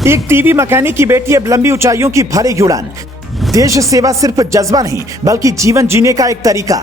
एक TV mechanic की बेटी अब लंबी ऊंचाइयों की भरेगी उड़ान। देश सेवा सिर्फ जज्बा नहीं बल्कि जीवन जीने का एक तरीका।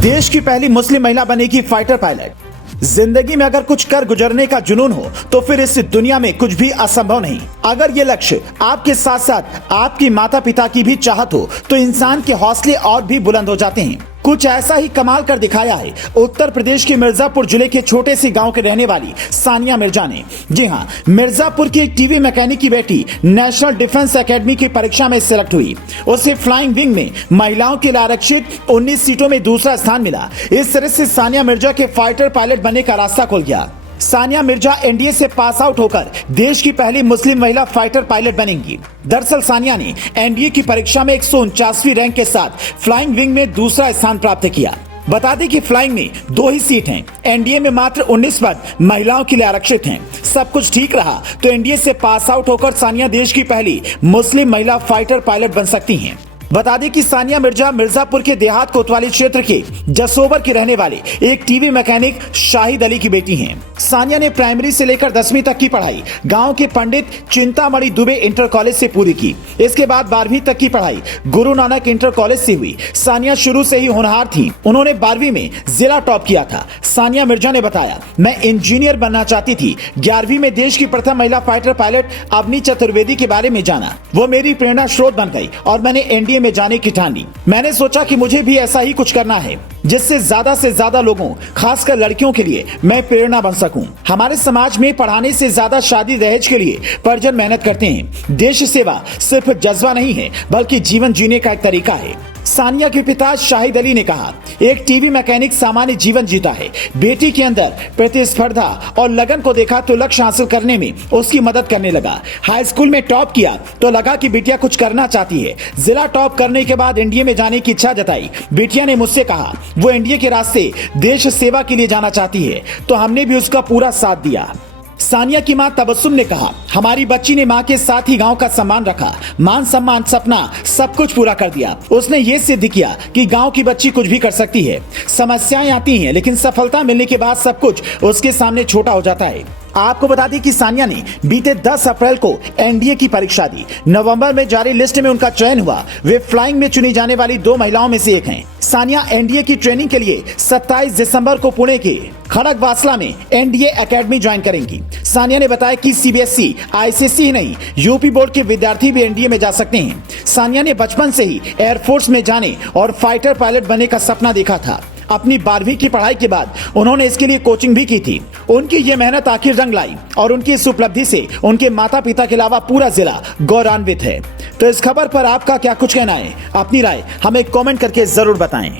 देश की पहली मुस्लिम महिला बनेगी फाइटर पायलट। जिंदगी में अगर कुछ कर गुजरने का जुनून हो तो फिर इस दुनिया में कुछ भी असंभव नहीं। अगर ये लक्ष्य आपके साथ साथ आपकी माता पिता की भी चाहत हो तो इंसान के हौसले और भी बुलंद हो जाते हैं। कुछ ऐसा ही कमाल कर दिखाया है उत्तर प्रदेश के मिर्जापुर जिले के छोटे से गांव के रहने वाली सानिया मिर्जा ने। जी हां, मिर्जापुर की एक टीवी मैकेनिक की बेटी नेशनल डिफेंस एकेडमी की परीक्षा में सिलेक्ट हुई। उसे फ्लाइंग विंग में महिलाओं के लिए आरक्षित 19 सीटों में दूसरा स्थान मिला। इस तरह से सानिया मिर्जा के फाइटर पायलट बनने का रास्ता खुल गया। सानिया मिर्जा एनडीए से पास आउट होकर देश की पहली मुस्लिम महिला फाइटर पायलट बनेंगी। दरअसल सानिया ने एनडीए की परीक्षा में 149वीं रैंक के साथ फ्लाइंग विंग में दूसरा स्थान प्राप्त किया। बता दें कि फ्लाइंग में 2 ही सीट हैं। एनडीए में मात्र 19 पद महिलाओं के लिए आरक्षित हैं। सब कुछ ठीक रहा तो एनडीए से पास आउट होकर सानिया देश की पहली मुस्लिम महिला फाइटर पायलट बन सकती हैं। बता दें कि सानिया मिर्जा मिर्जापुर के देहात कोतवाली क्षेत्र के जसोबर के रहने वाले एक टीवी मैकेनिक शाहिद अली की बेटी हैं। सानिया ने प्राइमरी से लेकर 10वीं तक की पढ़ाई गांव के पंडित चिंतामणि दुबे इंटर कॉलेज से पूरी की। इसके बाद 12वीं तक की पढ़ाई गुरु नानक इंटर कॉलेज से हुई। सानिया शुरू से ही होनहार थी। उन्होंने 12वीं में जिला टॉप किया था। सानिया मिर्जा ने बताया, मैं इंजीनियर बनना चाहती थी। 11वीं में देश की प्रथम महिला फाइटर पायलट अवनी चतुर्वेदी के बारे में जाना। वो मेरी प्रेरणा स्रोत बन गई और मैंने एनडीए में जाने की ठान ली। मैंने सोचा कि मुझे भी ऐसा ही कुछ करना है जिससे से ज्यादा लोगों, खासकर लड़कियों के लिए मैं प्रेरणा बन सकूं। हमारे समाज में पढ़ाने से ज्यादा शादी दहेज के लिए परिजन मेहनत करते हैं। देश सेवा सिर्फ जज्बा नहीं है बल्कि जीवन जीने का एक तरीका है। सानिया के पिता शाहिद अली ने कहा, एक टीवी मैकेनिक सामान्य जीवन जीता है। बेटी के अंदर प्रतिस्पर्धा और लगन को देखा तो लक्ष्य हासिल करने में उसकी मदद करने लगा। हाई स्कूल में टॉप किया तो लगा कि बिटिया कुछ करना चाहती है। जिला टॉप करने के बाद एनडीए में जाने की इच्छा जताई। बिटिया ने मुझसे कहा वो एनडीए के रास्ते देश सेवा के लिए जाना चाहती है तो हमने भी उसका पूरा साथ दिया। सानिया की मां तबस्सुम ने कहा, हमारी बच्ची ने मां के साथ ही गांव का सम्मान रखा, मान सम्मान सपना सब कुछ पूरा कर दिया। उसने ये सिद्ध किया कि गांव की बच्ची कुछ भी कर सकती है। समस्याएं आती हैं लेकिन सफलता मिलने के बाद सब कुछ उसके सामने छोटा हो जाता है। आपको बता दें कि सानिया ने बीते 10 अप्रैल को एनडीए की परीक्षा दी। नवंबर में जारी लिस्ट में उनका चयन हुआ। वे फ्लाइंग में चुनी जाने वाली 2 महिलाओं में से एक हैं। सानिया एनडीए की ट्रेनिंग के लिए 27 दिसंबर को पुणे के खड़गवासला में एनडीए एकेडमी ज्वाइन करेंगी। सानिया ने बताया कि सीबीएसई, आईसीएसई ही नहीं, यूपी बोर्ड के विद्यार्थी भी एनडीए में जा सकते हैं। सानिया ने बचपन से ही एयरफोर्स में जाने और फाइटर पायलट बनने का सपना देखा था। अपनी 12वीं की पढ़ाई के बाद उन्होंने इसके लिए कोचिंग भी की थी। उनकी ये मेहनत आखिर रंग लाई और उनकी इस उपलब्धि से उनके माता पिता के अलावा पूरा जिला गौरवान्वित है। तो इस खबर पर आपका क्या कुछ कहना है? अपनी राय हमें कमेंट करके जरूर बताएं।